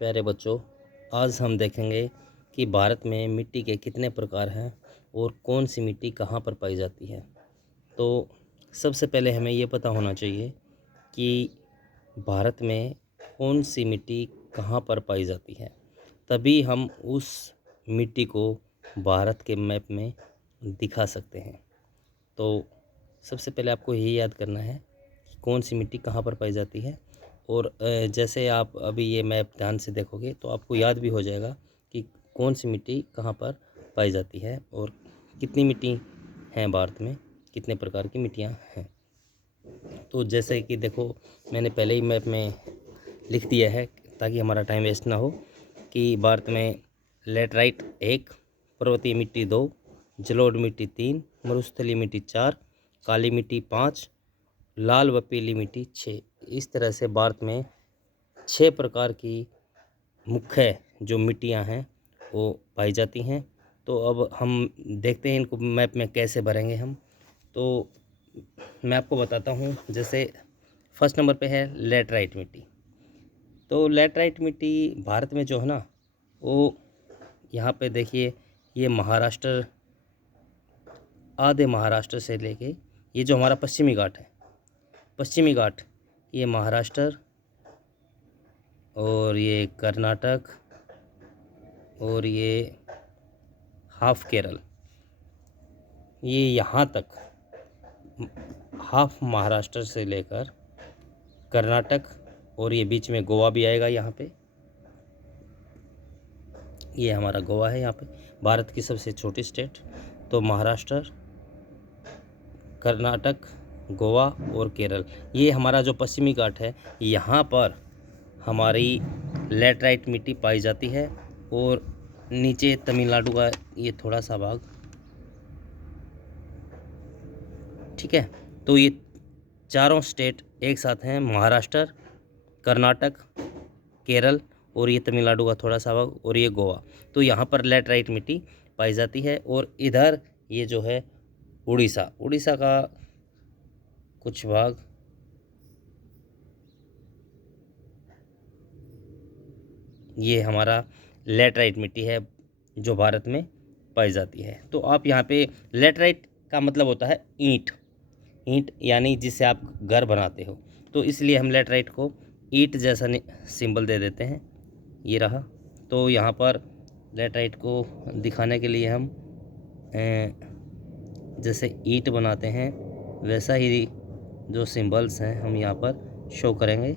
प्यारे बच्चों, आज हम देखेंगे कि भारत में मिट्टी के कितने प्रकार हैं और कौन सी मिट्टी कहाँ पर पाई जाती है। तो सबसे पहले हमें ये पता होना चाहिए कि भारत में कौन सी मिट्टी कहाँ पर पाई जाती है, तभी हम उस मिट्टी को भारत के मैप में दिखा सकते हैं। तो सबसे पहले आपको यही याद करना है कि कौन सी मिट्टी कहाँ पर पाई जाती है। और जैसे आप अभी ये मैप ध्यान से देखोगे तो आपको याद भी हो जाएगा कि कौन सी मिट्टी कहाँ पर पाई जाती है और कितनी मिट्टी हैं भारत में, कितने प्रकार की मिट्टियाँ हैं। तो जैसे कि देखो, मैंने पहले ही मैप में लिख दिया है ताकि हमारा टाइम वेस्ट ना हो कि भारत में लेटराइट 1, पर्वतीय मिट्टी 2, जलोढ़ मिट्टी 3, मरुस्थलीय मिट्टी 4, काली मिट्टी 5, लाल व पीली मिट्टी 6। इस तरह से भारत में 6 प्रकार की मुख्य जो मिट्टियां हैं वो पाई जाती हैं। तो अब हम देखते हैं इनको मैप में कैसे भरेंगे हम। तो मैं आपको बताता हूँ। जैसे फर्स्ट नंबर पे है लेटराइट मिट्टी। तो लेटराइट मिट्टी भारत में जो है ना, वो यहाँ पे देखिए, ये महाराष्ट्र, आधे महाराष्ट्र से लेके ये जो हमारा पश्चिमी घाट है, पश्चिमी घाट, ये महाराष्ट्र और ये कर्नाटक और ये हाफ केरल, ये यहाँ तक हाफ महाराष्ट्र से लेकर कर्नाटक, और ये बीच में गोवा भी आएगा यहाँ पे। ये हमारा गोवा है यहाँ पे, भारत की सबसे छोटी स्टेट। तो महाराष्ट्र, कर्नाटक, गोवा और केरल, ये हमारा जो पश्चिमी घाट है, यहाँ पर हमारी लेटराइट मिट्टी पाई जाती है। और नीचे तमिलनाडु का ये थोड़ा सा भाग, ठीक है। तो ये चारों स्टेट एक साथ हैं, महाराष्ट्र, कर्नाटक, केरल और ये तमिलनाडु का थोड़ा सा भाग और ये गोवा। तो यहाँ पर लेटराइट मिट्टी पाई जाती है। और इधर ये जो है उड़ीसा, उड़ीसा का कुछ भाग, ये हमारा लेटराइट मिट्टी है जो भारत में पाई जाती है। तो आप यहाँ पे, लेटराइट का मतलब होता है ईंट, ईंट यानी जिससे आप घर बनाते हो। तो इसलिए हम लेटराइट को ईंट जैसा सिंबल दे देते हैं, ये रहा। तो यहाँ पर लेटराइट को दिखाने के लिए हम जैसे ईंट बनाते हैं वैसा ही जो सिंबल्स हैं हम यहाँ पर शो करेंगे।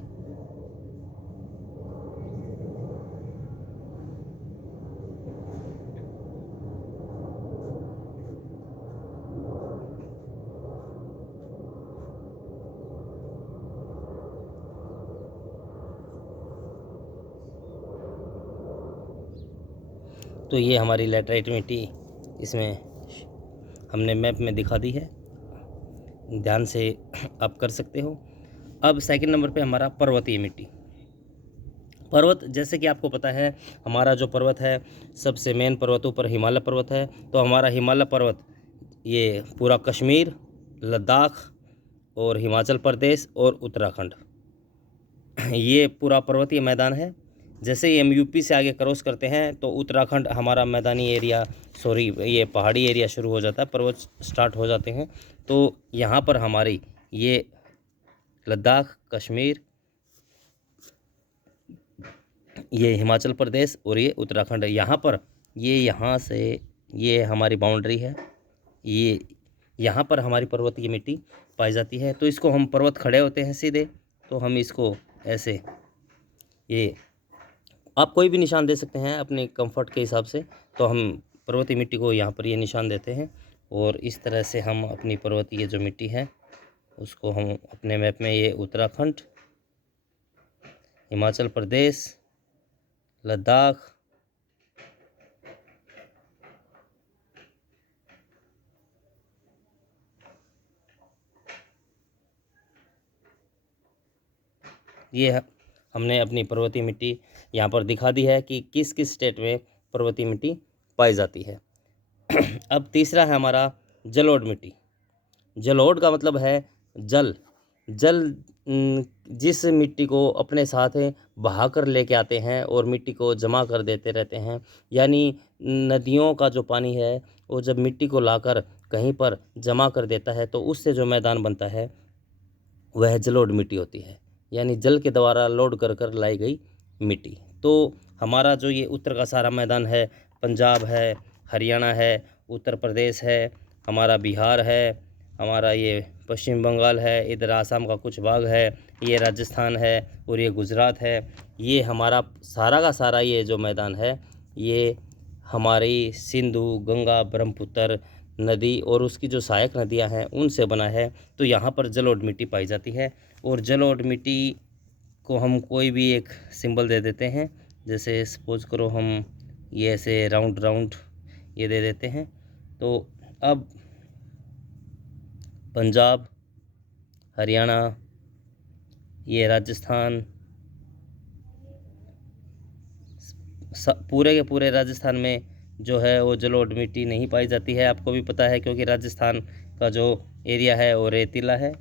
तो ये हमारी लेटराइट मिट्टी इसमें हमने मैप में दिखा दी है, ध्यान से आप कर सकते हो। अब सेकंड नंबर पे हमारा पर्वतीय मिट्टी। पर्वत, जैसे कि आपको पता है, हमारा जो पर्वत है, सबसे मेन पर्वतों पर हिमालय पर्वत है। तो हमारा हिमालय पर्वत ये पूरा कश्मीर, लद्दाख और हिमाचल प्रदेश और उत्तराखंड, ये पूरा पर्वतीय मैदान है। जैसे ही हम यूपी से आगे क्रॉस करते हैं तो उत्तराखंड हमारा मैदानी एरिया, सॉरी, ये पहाड़ी एरिया शुरू हो जाता है, पर्वत स्टार्ट हो जाते हैं। तो यहाँ पर हमारी ये लद्दाख, कश्मीर, ये हिमाचल प्रदेश और ये उत्तराखंड है। यहाँ पर ये, यहाँ से ये हमारी बाउंड्री है, ये यहाँ पर हमारी पर्वतीय मिट्टी पाई जाती है। तो इसको हम, पर्वत खड़े होते हैं सीधे, तो हम इसको ऐसे, ये आप कोई भी निशान दे सकते हैं अपने कंफर्ट के हिसाब से। तो हम पर्वतीय मिट्टी को यहाँ पर ये निशान देते हैं और इस तरह से हम अपनी पर्वतीय जो मिट्टी है उसको हम अपने मैप में, ये उत्तराखंड, हिमाचल प्रदेश, लद्दाख, ये हमने अपनी पर्वतीय मिट्टी यहाँ पर दिखा दी है कि किस किस स्टेट में पर्वतीय मिट्टी पाई जाती है। अब तीसरा है हमारा जलोढ़ मिट्टी। जलोढ़ का मतलब है जल, जल जिस मिट्टी को अपने साथ बहा कर लेके आते हैं और मिट्टी को जमा कर देते रहते हैं, यानी नदियों का जो पानी है वो जब मिट्टी को लाकर कहीं पर जमा कर देता है तो उससे जो मैदान बनता है वह जलोढ़ मिट्टी होती है, यानी जल के द्वारा लोड कर कर लाई गई मिट्टी। तो हमारा जो ये उत्तर का सारा मैदान है, पंजाब है, हरियाणा है, उत्तर प्रदेश है, हमारा बिहार है, हमारा ये पश्चिम बंगाल है, इधर आसाम का कुछ भाग है, ये राजस्थान है और ये गुजरात है। ये हमारा सारा का सारा ये जो मैदान है ये हमारी सिंधु, गंगा, ब्रह्मपुत्र नदी और उसकी जो सहायक नदियां हैं उनसे बना है। तो यहाँ पर जलोढ़ मिट्टी पाई जाती है और जलोढ़ मिट्टी को हम कोई भी एक सिंबल दे देते हैं, जैसे सपोज करो हम ये ऐसे राउंड राउंड ये दे देते हैं। तो अब पंजाब, हरियाणा, ये राजस्थान, पूरे के पूरे राजस्थान में जो है वो जलोढ़ मिट्टी नहीं पाई जाती है। आपको भी पता है क्योंकि राजस्थान का जो एरिया है वो रेतीला है।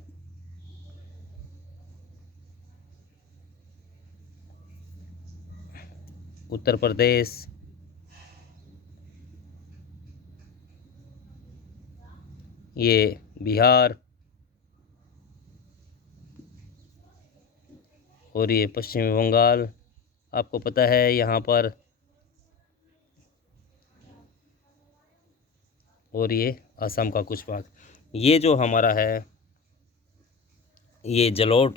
उत्तर प्रदेश, ये बिहार और ये पश्चिमी बंगाल, आपको पता है यहाँ पर, और ये असम का कुछ भाग। ये जो हमारा है ये जलोढ़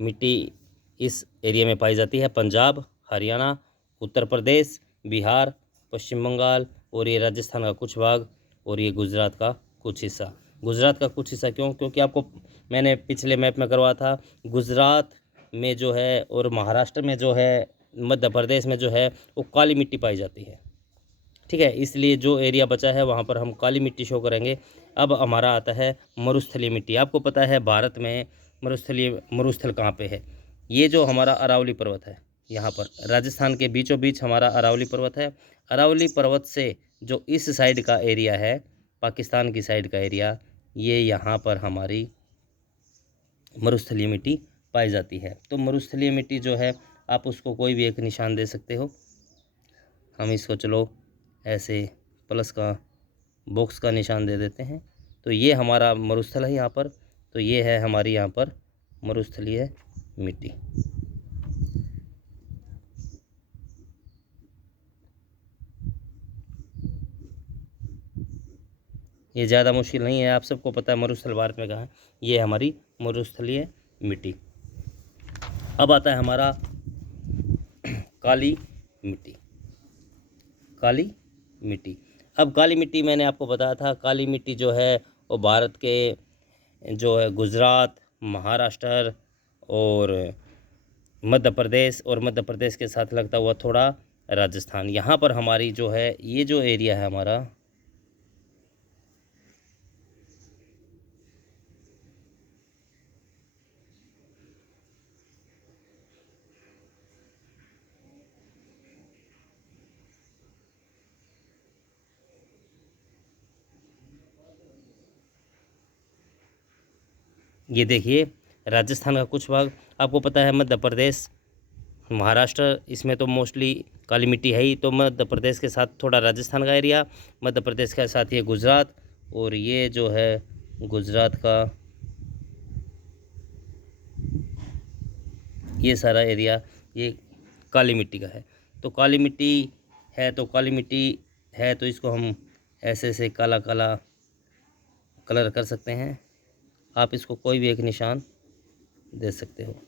मिट्टी इस एरिया में पाई जाती है। पंजाब, हरियाणा, उत्तर प्रदेश, बिहार, पश्चिम बंगाल और ये राजस्थान का कुछ भाग और ये गुजरात का कुछ हिस्सा। गुजरात का कुछ हिस्सा क्यों? क्योंकि आपको मैंने पिछले मैप में करवाया था, गुजरात में जो है और महाराष्ट्र में जो है, मध्य प्रदेश में जो है वो काली मिट्टी पाई जाती है। ठीक है, इसलिए जो एरिया बचा है वहाँ पर हम काली मिट्टी शो करेंगे। अब हमारा आता है मरुस्थलीय मिट्टी। आपको पता है भारत में मरुस्थल कहाँ पे है? ये जो हमारा अरावली पर्वत है, यहाँ पर राजस्थान के बीचों बीच हमारा अरावली पर्वत है। अरावली पर्वत से जो इस साइड का एरिया है, पाकिस्तान की साइड का एरिया, ये यहाँ पर हमारी मरुस्थलीय मिट्टी पाई जाती है। तो मरुस्थलीय मिट्टी जो है आप उसको कोई भी एक निशान दे सकते हो। हम इसको चलो ऐसे प्लस का बॉक्स का निशान दे देते हैं। तो ये हमारा मरुस्थल है यहाँ पर। तो ये है हमारी यहाँ पर मरुस्थलीय मिट्टी। ये ज़्यादा मुश्किल नहीं है, आप सबको पता है मरुस्थल भारत में कहाँ है। ये हमारी मरुस्थलीय मिट्टी। अब आता है हमारा काली मिट्टी। काली मिट्टी, अब काली मिट्टी मैंने आपको बताया था, काली मिट्टी जो है वो भारत के जो है गुजरात, महाराष्ट्र और मध्य प्रदेश, और मध्य प्रदेश के साथ लगता हुआ थोड़ा राजस्थान, यहाँ पर हमारी जो है ये जो एरिया है हमारा, ये देखिए राजस्थान का कुछ भाग, आपको पता है मध्य प्रदेश, महाराष्ट्र, इसमें तो मोस्टली काली मिट्टी है ही। तो मध्य प्रदेश के साथ थोड़ा राजस्थान का एरिया, मध्य प्रदेश के साथ ये गुजरात, और ये जो है गुजरात का ये सारा एरिया ये काली मिट्टी का है। तो काली मिट्टी है, तो काली मिट्टी है तो इसको हम ऐसे से काला काला कलर कर सकते हैं। आप इसको कोई भी एक निशान दे सकते हो।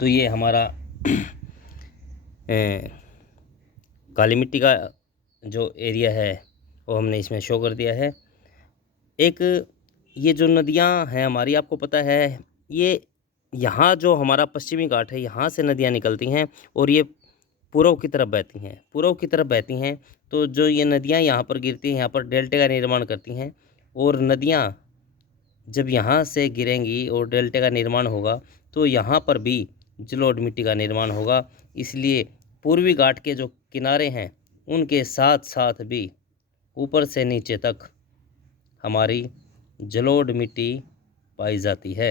तो ये हमारा काली मिट्टी का जो एरिया है वो हमने इसमें शो कर दिया है। एक ये जो नदियाँ हैं हमारी, आपको पता है ये यहाँ जो हमारा पश्चिमी घाट है, यहाँ से नदियाँ निकलती हैं और ये पूर्व की तरफ बहती हैं। पूर्व की तरफ बहती हैं तो जो ये नदियाँ यहाँ पर गिरती हैं, यहाँ पर डेल्टे का निर्माण करती हैं। और नदियाँ जब यहाँ से गिरेंगी और डेल्टे का निर्माण होगा तो यहाँ पर भी जलोढ़ मिट्टी का निर्माण होगा। इसलिए पूर्वी घाट के जो किनारे हैं उनके साथ साथ भी ऊपर से नीचे तक हमारी जलोढ़ मिट्टी पाई जाती है।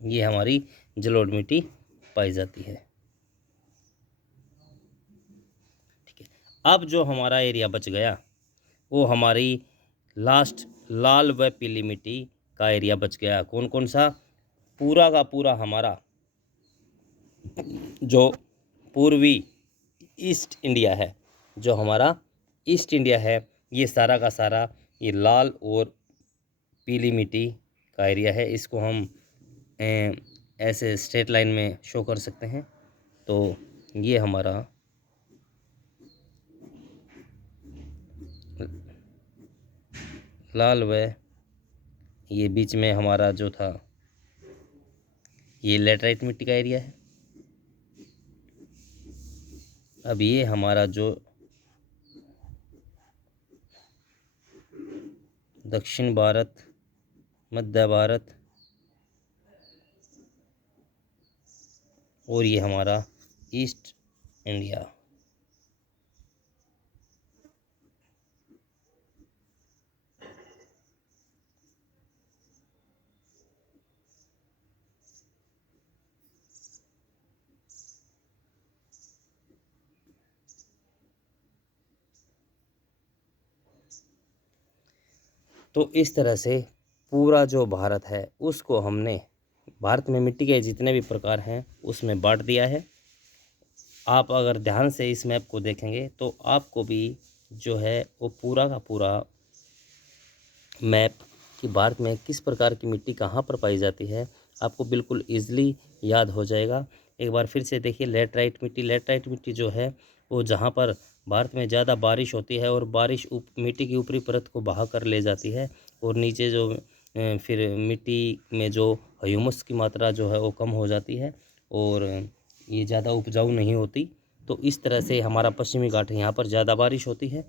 ये हमारी जलोढ़ मिट्टी पाई जाती है। ठीक है, अब जो हमारा एरिया बच गया वो हमारी लास्ट लाल व पीली मिट्टी का एरिया बच गया। कौन कौन सा? पूरा का पूरा हमारा जो पूर्वी ईस्ट इंडिया है, जो हमारा ईस्ट इंडिया है, ये सारा का सारा ये लाल और पीली मिट्टी का एरिया है। इसको हम ऐसे स्ट्रेट लाइन में शो कर सकते हैं। तो ये हमारा लाल व ये बीच में हमारा जो था ये लैटराइट मिट्टी का एरिया है। अब ये हमारा जो दक्षिण भारत, मध्य भारत और ये हमारा ईस्ट इंडिया। तो इस तरह से पूरा जो भारत है उसको हमने, भारत में मिट्टी के जितने भी प्रकार हैं उसमें बांट दिया है। आप अगर ध्यान से इस मैप को देखेंगे तो आपको भी जो है वो पूरा का पूरा मैप कि भारत में किस प्रकार की मिट्टी कहाँ पर पाई जाती है आपको बिल्कुल ईजिली याद हो जाएगा। एक बार फिर से देखिए, लैटराइट मिट्टी। लैटराइट मिट्टी जो है वो जहाँ पर भारत में ज़्यादा बारिश होती है और बारिश मिट्टी की ऊपरी परत को बहा कर ले जाती है और नीचे जो फिर मिट्टी में जो ह्यूमस की मात्रा जो है वो कम हो जाती है और ये ज़्यादा उपजाऊ नहीं होती। तो इस तरह से हमारा पश्चिमी घाट है, यहाँ पर ज़्यादा बारिश होती है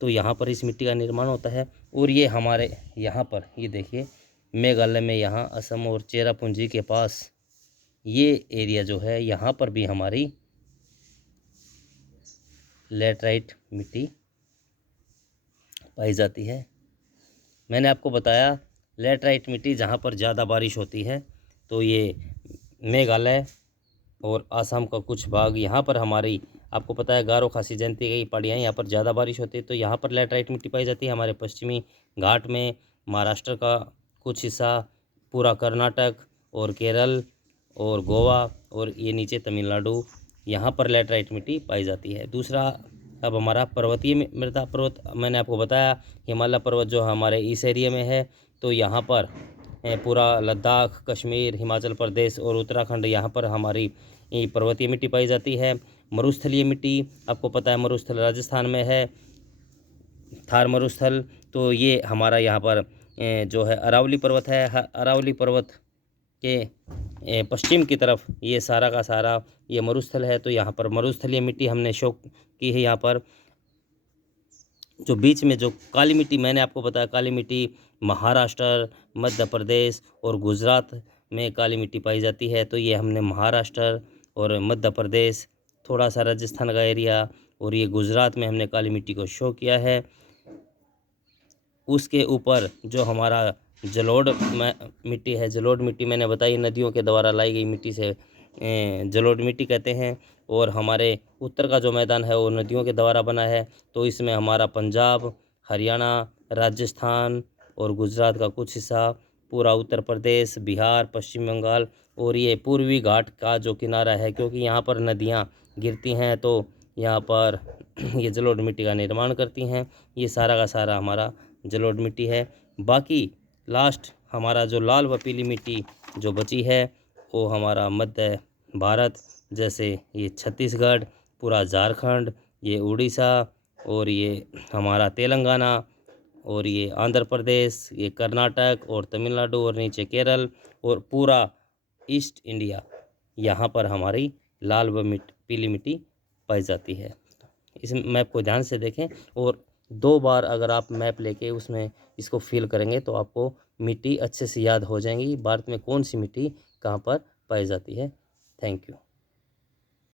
तो यहाँ पर इस मिट्टी का निर्माण होता है। और ये हमारे यहाँ पर ये देखिए मेघालय में, यहाँ असम और चेरापूंजी के पास ये एरिया जो है यहाँ पर भी हमारी लैटराइट मिट्टी पाई जाती है। मैंने आपको बताया लैटराइट मिट्टी जहाँ पर ज़्यादा बारिश होती है तो ये मेघालय और आसाम का कुछ भाग, यहाँ पर हमारी आपको पता है गारो खासी जयंती की पहाड़ियाँ, यहाँ पर ज़्यादा बारिश होती है तो यहाँ पर लैटराइट मिट्टी पाई जाती है। हमारे पश्चिमी घाट में महाराष्ट्र का कुछ हिस्सा, पूरा कर्नाटक और केरल और गोवा और ये नीचे तमिलनाडु, यहाँ पर लैटराइट मिट्टी पाई जाती है। दूसरा, अब हमारा पर्वतीय मृदा पर्वत, मैंने आपको बताया हिमालय पर्वत जो हमारे इस एरिया में है तो यहाँ पर पूरा लद्दाख, कश्मीर, हिमाचल प्रदेश और उत्तराखंड, यहाँ पर हमारी पर्वतीय मिट्टी पाई जाती है। मरुस्थलीय मिट्टी आपको पता है मरुस्थल राजस्थान में है, थार मरुस्थल, तो ये हमारा यहाँ पर जो है अरावली पर्वत है। अरावली पर्वत के पश्चिम की तरफ ये सारा का सारा ये मरुस्थल है तो यहाँ पर मरुस्थलीय मिट्टी हमने शो की है। यहाँ पर जो बीच में जो काली मिट्टी मैंने आपको बताया, काली मिट्टी महाराष्ट्र, मध्य प्रदेश और गुजरात में काली मिट्टी पाई जाती है तो ये हमने महाराष्ट्र और मध्य प्रदेश, थोड़ा सा राजस्थान का एरिया और ये गुजरात में हमने काली मिट्टी को शो किया है। उसके ऊपर जो हमारा जलोढ़ मिट्टी है, जलोढ़ मिट्टी मैंने बताई नदियों के द्वारा लाई गई मिट्टी से जलोढ़ मिट्टी कहते हैं। और हमारे उत्तर का जो मैदान है वो नदियों के द्वारा बना है तो इसमें हमारा पंजाब, हरियाणा, राजस्थान और गुजरात का कुछ हिस्सा, पूरा उत्तर प्रदेश, बिहार, पश्चिम बंगाल और ये पूर्वी घाट का जो किनारा है, क्योंकि यहाँ पर नदियाँ गिरती हैं तो यहाँ पर ये जलोढ़ मिट्टी का निर्माण करती हैं। ये सारा का सारा हमारा जलोढ़ मिट्टी है। बाकी लास्ट हमारा जो लाल व पीली मिट्टी जो बची है वो हमारा मध्य भारत, जैसे ये छत्तीसगढ़, पूरा झारखंड, ये उड़ीसा, और ये हमारा तेलंगाना, और ये आंध्र प्रदेश, ये कर्नाटक और तमिलनाडु, और नीचे केरल, और पूरा ईस्ट इंडिया, यहाँ पर हमारी लाल व पीली मिट्टी पाई जाती है। इस मैप को ध्यान से देखें और 2 बार अगर आप मैप लेके उसमें इसको फिल करेंगे तो आपको मिट्टी अच्छे से याद हो जाएंगी, भारत में कौन सी मिट्टी कहाँ पर पाई जाती है। Thank you.